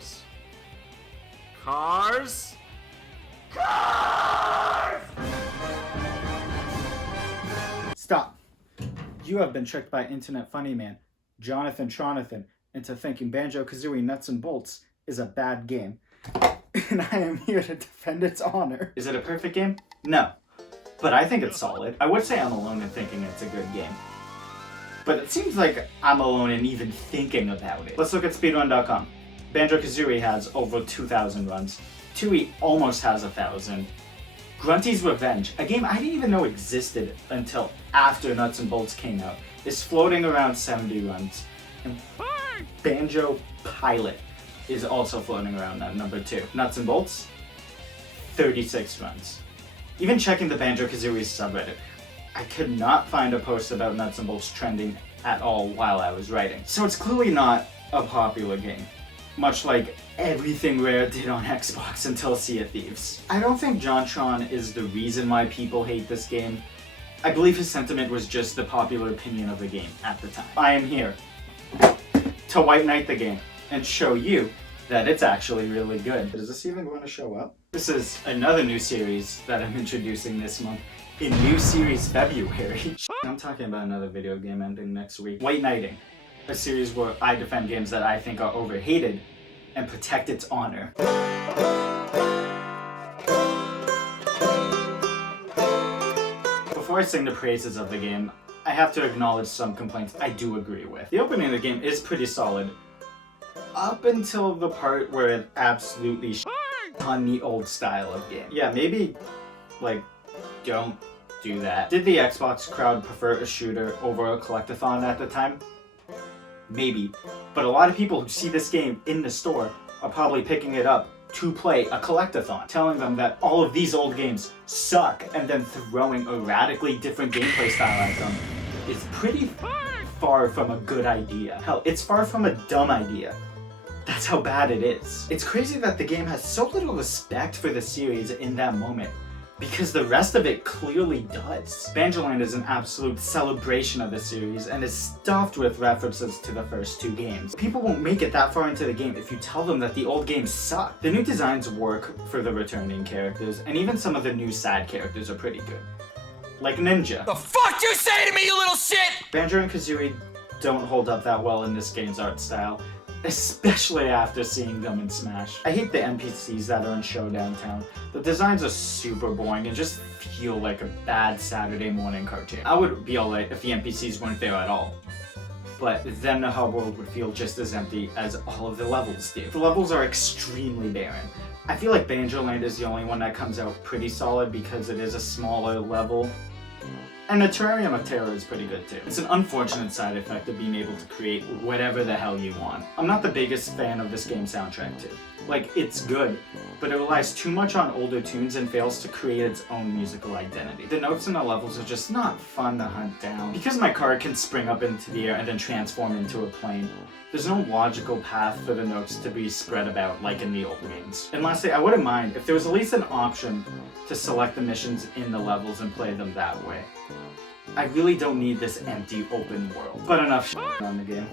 Cars. Cars. Cars! Stop. You have been tricked by internet funny man, Jonathan Tronathan, into thinking Banjo Kazooie Nuts and Bolts is a bad game. And I am here to defend its honor. Is it a perfect game? No. But I think it's solid. I would say I'm alone in thinking it's a good game. But it seems like I'm alone in even thinking about it. Let's look at speedrun.com. Banjo Kazooie has over 2,000 runs. Tui almost has 1,000. Grunty's Revenge, a game I didn't even know existed until after Nuts and Bolts came out, is floating around 70 runs. And Banjo Pilot is also floating around at number 2. Nuts and Bolts, 36 runs. Even checking the Banjo Kazooie subreddit, I could not find a post about Nuts and Bolts trending at all while I was writing. So it's clearly not a popular game, much like everything Rare did on Xbox until Sea of Thieves. I don't think JonTron is the reason why people hate this game. I believe his sentiment was just the popular opinion of the game at the time. I am here to white knight the game and show you that it's actually really good. Is this even going to show up? This is another new series that I'm introducing this month. In new series February. I'm talking about another video game ending next week. White Knighting, a series where I defend games that I think are overhated and protect its honor. Before I sing the praises of the game, I have to acknowledge some complaints I do agree with. The opening of the game is pretty solid, up until the part where it absolutely on the old style of game. Yeah, maybe, like, don't do that. Did the Xbox crowd prefer a shooter over a collectathon at the time? Maybe. But a lot of people who see this game in the store are probably picking it up to play a collectathon, telling them that all of these old games suck, and then throwing a radically different gameplay style at them is pretty far from a good idea. Hell, it's far from a dumb idea. That's how bad it is. It's crazy that the game has so little respect for the series in that moment, because the rest of it clearly does. Banjoland is an absolute celebration of the series and is stuffed with references to the first 2 games. People won't make it that far into the game if you tell them that the old games suck. The new designs work for the returning characters, and even some of the new side characters are pretty good. Like Ninja. The fuck you say to me, you little shit?! Banjo and Kazooie don't hold up that well in this game's art style, especially after seeing them in Smash. I hate the NPCs that are in Showdown Town. The designs are super boring and just feel like a bad Saturday morning cartoon. I would be alright if the NPCs weren't there at all, but then the hub world would feel just as empty as all of the levels do. The levels are extremely barren. I feel like Banjoland is the only one that comes out pretty solid because it is a smaller level. And the Terrarium of Terror is pretty good too. It's an unfortunate side effect of being able to create whatever the hell you want. I'm not the biggest fan of this game's soundtrack too. Like, it's good, but it relies too much on older tunes and fails to create its own musical identity. The notes in the levels are just not fun to hunt down. Because my car can spring up into the air and then transform into a plane, there's no logical path for the notes to be spread about like in the old games. And lastly, I wouldn't mind if there was at least an option to select the missions in the levels and play them that way. I really don't need this empty open world. But enough on the game.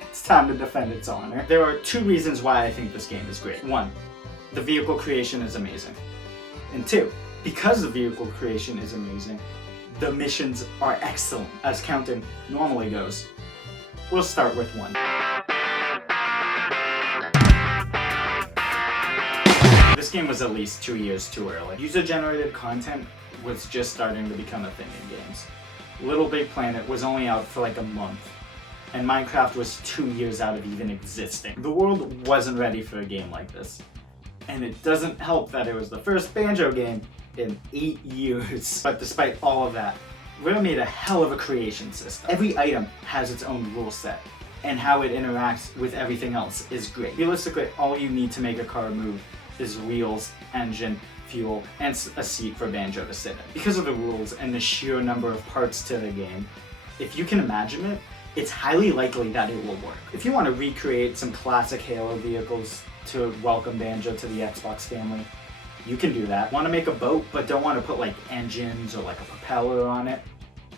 It's time to defend its honor. There are 2 reasons why I think this game is great. 1, the vehicle creation is amazing. And 2, because the vehicle creation is amazing, the missions are excellent, as counting normally goes. We'll start with 1. This game was at least 2 years too early. User-generated content was just starting to become a thing in games. Little Big Planet was only out for like a month, and Minecraft was 2 years out of even existing. The world wasn't ready for a game like this. And it doesn't help that it was the first Banjo game in 8 years. But despite all of that, Rare made a hell of a creation system. Every item has its own rule set, and how it interacts with everything else is great. Realistically, all you need to make a car move is wheels, engine, fuel, and a seat for Banjo to sit in. Because of the rules and the sheer number of parts to the game, if you can imagine it, it's highly likely that it will work. If you want to recreate some classic Halo vehicles to welcome Banjo to the Xbox family, you can do that. Want to make a boat but don't want to put like engines or like a propeller on it?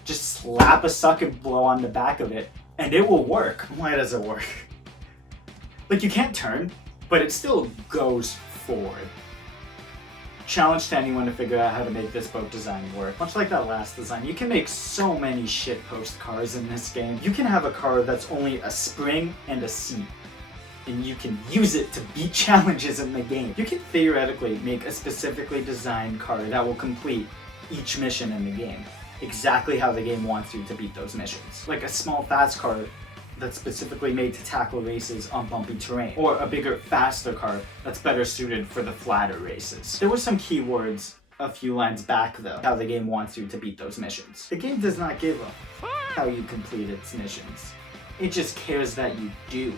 Just slap a suck and blow on the back of it and it will work. Why does it work? Like, you can't turn, but it still goes forward. Challenge to anyone to figure out how to make this boat design work. Much like that last design, you can make so many shitpost cars in this game. You can have a car that's only a spring and a seat, and you can use it to beat challenges in the game. You can theoretically make a specifically designed car that will complete each mission in the game, exactly how the game wants you to beat those missions. Like a small fast car that's specifically made to tackle races on bumpy terrain, or a bigger, faster car that's better suited for the flatter races. There were some keywords a few lines back though, how the game wants you to beat those missions. The game does not give a how you complete its missions. It just cares that you do.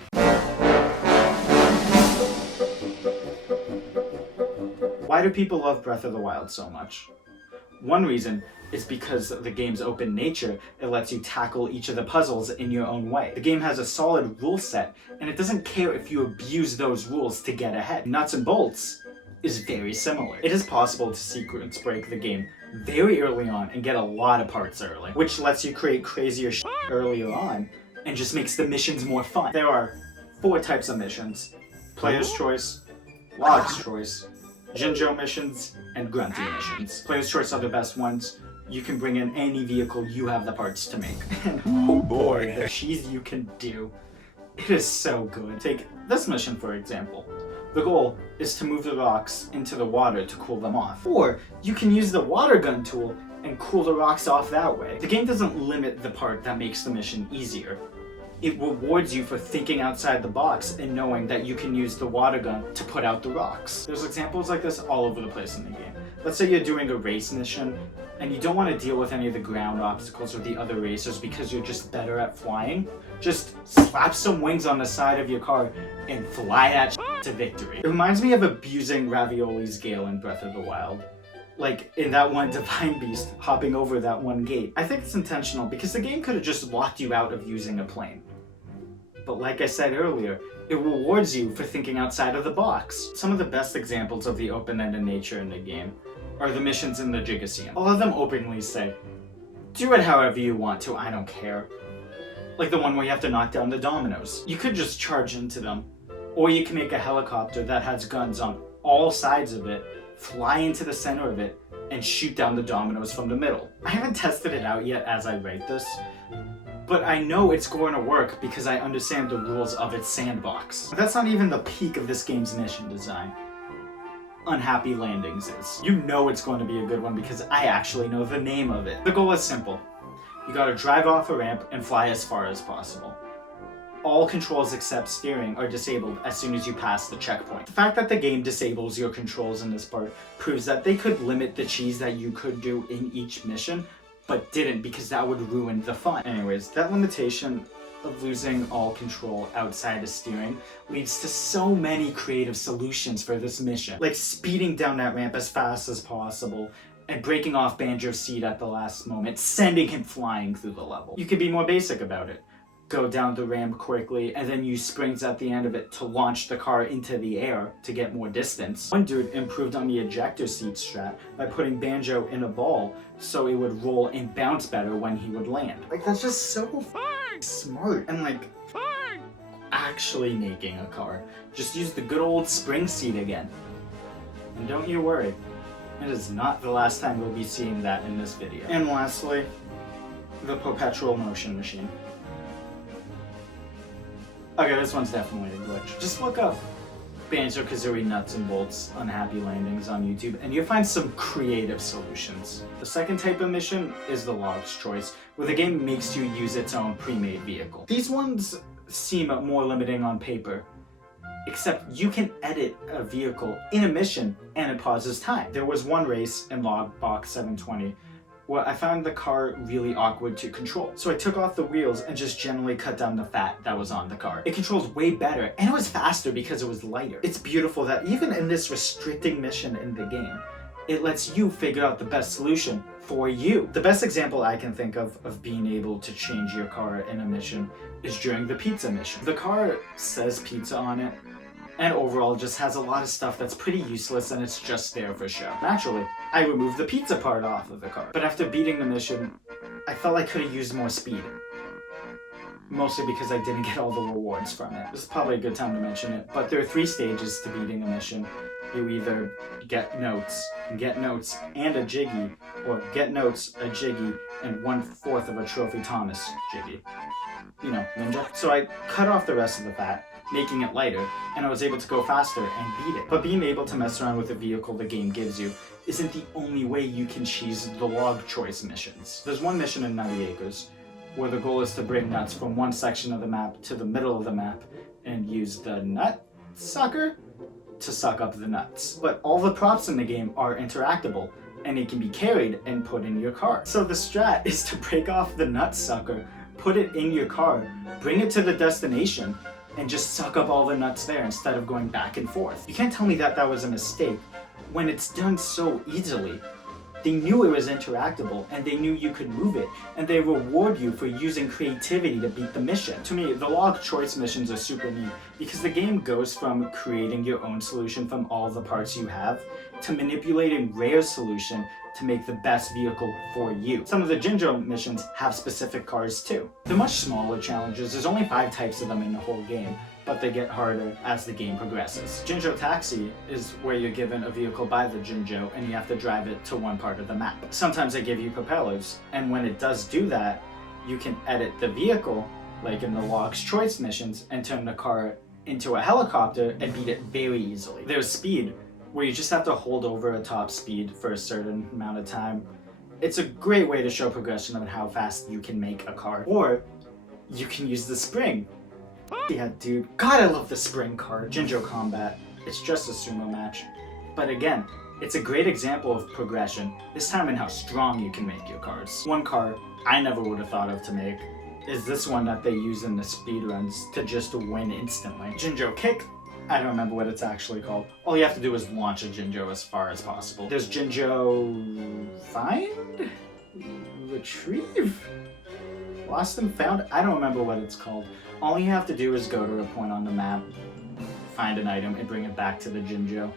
Why do people love Breath of the Wild so much? One reason is because of the game's open nature. It lets you tackle each of the puzzles in your own way. The game has a solid rule set, and it doesn't care if you abuse those rules to get ahead. Nuts and Bolts is very similar. It is possible to sequence break the game very early on and get a lot of parts early, which lets you create crazier shit earlier on and just makes the missions more fun. There are 4 types of missions: Player's Choice, Log's Choice, Jinjo missions, and Grunty missions. Player's Choice are the best ones. You can bring in any vehicle you have the parts to make. And oh boy, the cheese you can do. It is so good. Take this mission for example. The goal is to move the rocks into the water to cool them off. Or you can use the water gun tool and cool the rocks off that way. The game doesn't limit the part that makes the mission easier. It rewards you for thinking outside the box and knowing that you can use the water gun to put out the rocks. There's examples like this all over the place in the game. Let's say you're doing a race mission and you don't want to deal with any of the ground obstacles or the other racers because you're just better at flying. Just slap some wings on the side of your car and fly that to victory. It reminds me of abusing Ravioli's Gale in Breath of the Wild. Like in that one Divine Beast hopping over that one gate. I think it's intentional because the game could have just locked you out of using a plane. But like I said earlier, it rewards you for thinking outside of the box. Some of the best examples of the open-ended nature in the game are the missions in the Gigaseum. All of them openly say, do it however you want to, I don't care. Like the one where you have to knock down the dominoes. You could just charge into them, or you can make a helicopter that has guns on all sides of it, fly into the center of it, and shoot down the dominoes from the middle. I haven't tested it out yet as I write this, but I know it's going to work because I understand the rules of its sandbox. That's not even the peak of this game's mission design. Unhappy Landings is. You know it's going to be a good one because I actually know the name of it. The goal is simple. You gotta drive off a ramp and fly as far as possible. All controls except steering are disabled as soon as you pass the checkpoint. The fact that the game disables your controls in this part proves that they could limit the cheese that you could do in each mission, but didn't because that would ruin the fun. Anyways, that limitation of losing all control outside of steering leads to so many creative solutions for this mission. Like speeding down that ramp as fast as possible and breaking off Banjo's seat at the last moment, sending him flying through the level. You could be more basic about it. Go down the ramp quickly and then use springs at the end of it to launch the car into the air to get more distance. One dude improved on the ejector seat strat by putting Banjo in a ball so it would roll and bounce better when he would land. Like that's just so smart and like actually making a car. Just use the good old spring seat again. And don't you worry, it is not the last time we'll be seeing that in this video. And lastly, the perpetual motion machine. Okay, this one's definitely a glitch. Just look up Banjo Kazooie Nuts and Bolts Unhappy Landings on YouTube and you'll find some creative solutions. The second type of mission is the Log's Choice, where the game makes you use its own pre-made vehicle. These ones seem more limiting on paper, except you can edit a vehicle in a mission and it pauses time. There was one race in Log Box 720 where I found the car really awkward to control. So I took off the wheels and just gently cut down the fat that was on the car. It controls way better and it was faster because it was lighter. It's beautiful that even in this restricting mission in the game, it lets you figure out the best solution for you. The best example I can think of being able to change your car in a mission is during the pizza mission. The car says pizza on it, and overall just has a lot of stuff that's pretty useless and it's just there for show. Naturally, I removed the pizza part off of the car, but after beating the mission, I felt I could have used more speed. mostly because I didn't get all the rewards from it. This is probably a good time to mention it, but there are 3 stages to beating a mission. You either get notes, and a Jiggy, or get notes, a Jiggy, and 1/4 of a Trophy Thomas Jiggy. You know, ninja. So I cut off the rest of the fat, making it lighter, and I was able to go faster and beat it. But being able to mess around with the vehicle the game gives you isn't the only way you can cheese the log choice missions. There's one mission in 90 Acres where the goal is to bring nuts from one section of the map to the middle of the map and use the nut sucker to suck up the nuts. But all the props in the game are interactable, and it can be carried and put in your car. So the strat is to break off the nut sucker, put it in your car, bring it to the destination, and just suck up all the nuts there instead of going back and forth. You can't tell me that that was a mistake when it's done so easily. They knew it was interactable, and they knew you could move it, and they reward you for using creativity to beat the mission. To me, the log choice missions are super neat, because the game goes from creating your own solution from all the parts you have, to manipulating Rare's solution to make the best vehicle for you. Some of the Jinjo missions have specific cars too. They're much smaller challenges, there's only 5 types of them in the whole game, but they get harder as the game progresses. Jinjo Taxi is where you're given a vehicle by the Jinjo and you have to drive it to one part of the map. Sometimes they give you propellers, and when it does do that, you can edit the vehicle, like in the Log's Choice missions, and turn the car into a helicopter and beat it very easily. There's Speed, where you just have to hold over a top speed for a certain amount of time. It's a great way to show progression of how fast you can make a car. Or you can use the spring. Yeah, dude. God, I love the spring card. Jinjo Combat. It's just a sumo match. But again, it's a great example of progression, this time in how strong you can make your cars. One car I never would have thought of to make is this one that they use in the speedruns to just win instantly. Jinjo Kick. I don't remember what it's actually called. All you have to do is launch a Jinjo as far as possible. There's Jinjo... Find? Retrieve? Lost and Found? I don't remember what it's called. All you have to do is go to a point on the map, find an item, and bring it back to the Jinjo.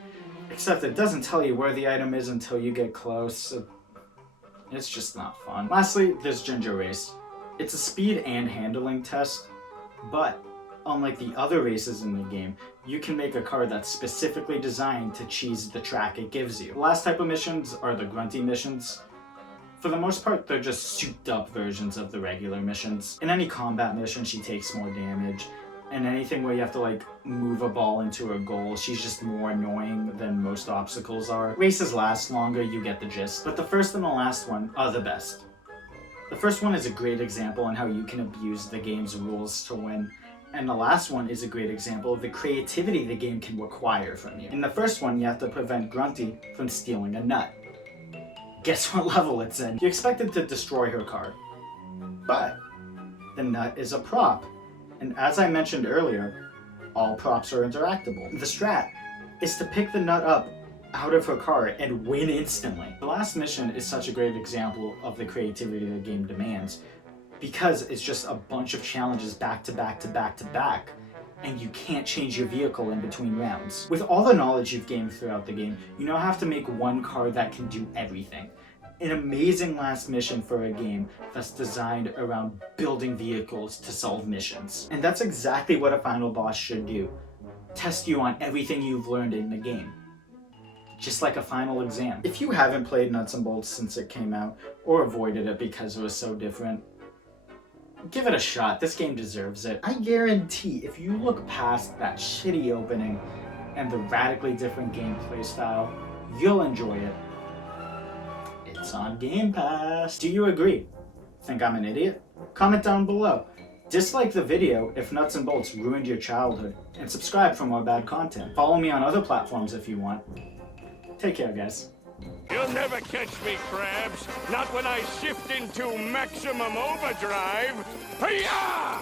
Except it doesn't tell you where the item is until you get close. It's just not fun. Lastly, there's Jinjo Race. It's a speed and handling test, but unlike the other races in the game, you can make a car that's specifically designed to cheese the track it gives you. The last type of missions are the grunty missions. For the most part, they're just souped up versions of the regular missions. In any combat mission, she takes more damage. And anything where you have to like move a ball into a goal, she's just more annoying than most obstacles are. Races last longer, you get the gist. But the first and the last one are the best. The first one is a great example on how you can abuse the game's rules to win. And the last one is a great example of the creativity the game can require from you. In the first one, you have to prevent Grunty from stealing a nut. Guess what level it's in? You expect it to destroy her car. But the nut is a prop. And as I mentioned earlier, all props are interactable. The strat is to pick the nut up out of her car and win instantly. The last mission is such a great example of the creativity the game demands, because it's just a bunch of challenges back to back to back to back, and you can't change your vehicle in between rounds. With all the knowledge you've gained throughout the game, you now have to make one car that can do everything. An amazing last mission for a game that's designed around building vehicles to solve missions. And that's exactly what a final boss should do. Test you on everything you've learned in the game. Just like a final exam. If you haven't played Nuts and Bolts since it came out, or avoided it because it was so different, give it a shot. This game deserves it. I guarantee if you look past that shitty opening and the radically different gameplay style, you'll enjoy it. It's on Game Pass. Do you agree? Think I'm an idiot? Comment down below. Dislike the video if Nuts and Bolts ruined your childhood, and subscribe for more bad content. Follow me on other platforms if you want. Take care, guys. You'll never catch me, Krabs. Not when I shift into maximum overdrive. Hi-ya!